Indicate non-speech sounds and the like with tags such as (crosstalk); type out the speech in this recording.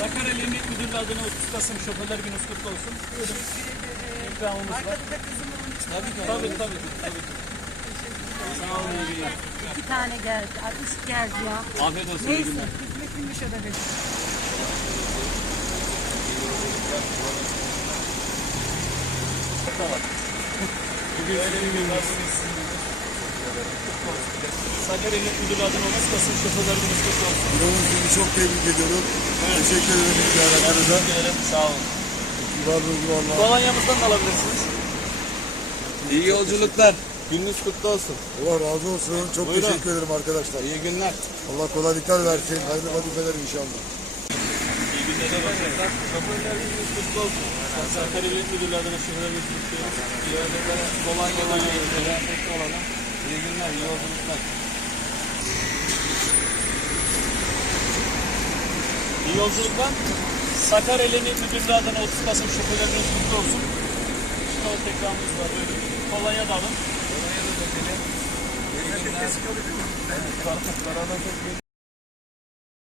Sakarya Emniyet Müdürlüğü adına kutlasın. Şoförler günü kutlu olsun. Teşekkür ederim. Arkada da kızım onun tabii, tabii tabii. Sağ şey, şey, şey, şey. olun. İki tane geldi. Üç geldi ya. Afiyet olsun. Neyse. Hizmetinmiş o da benim. Bu bir filmin (laughs) (laughs) nasıl Sakarya Emniyet Müdürlüğü adına olmaz mısın? Şoförlerin müstesna olsun. çok tebrik ediyorum. Evet. Teşekkür ederim. Teşekkür ederim. Sağ olun. Kibarlığınız valla. Kolonyamızdan da alabilirsiniz. İyi yolculuklar. Gününüz kutlu olsun. Allah razı olsun. Evet. çok Buyurun. teşekkür ederim arkadaşlar. İyi günler. Allah kolaylıklar versin. Evet. Hayırlı vazifeler inşallah. İyi günler. Şoförlerimiz kutlu olsun. Sakarya Emniyet Müdürlüğü adına şoförlerimiz kutlu olsun. Diğerlerine kolay kolay yayınlara İyi günler, iyi yolculuklar. İyi yolculuklar. Sakar Eleni Müdürlüğü adına 30 Kasım şoförleriniz mutlu olsun. Şimdi o tekrarımız var. Buyurun. Kolaya da alın. Kolaya da dedi. Yeni bir kesik alabilir miyim? Evet. Karpuklara da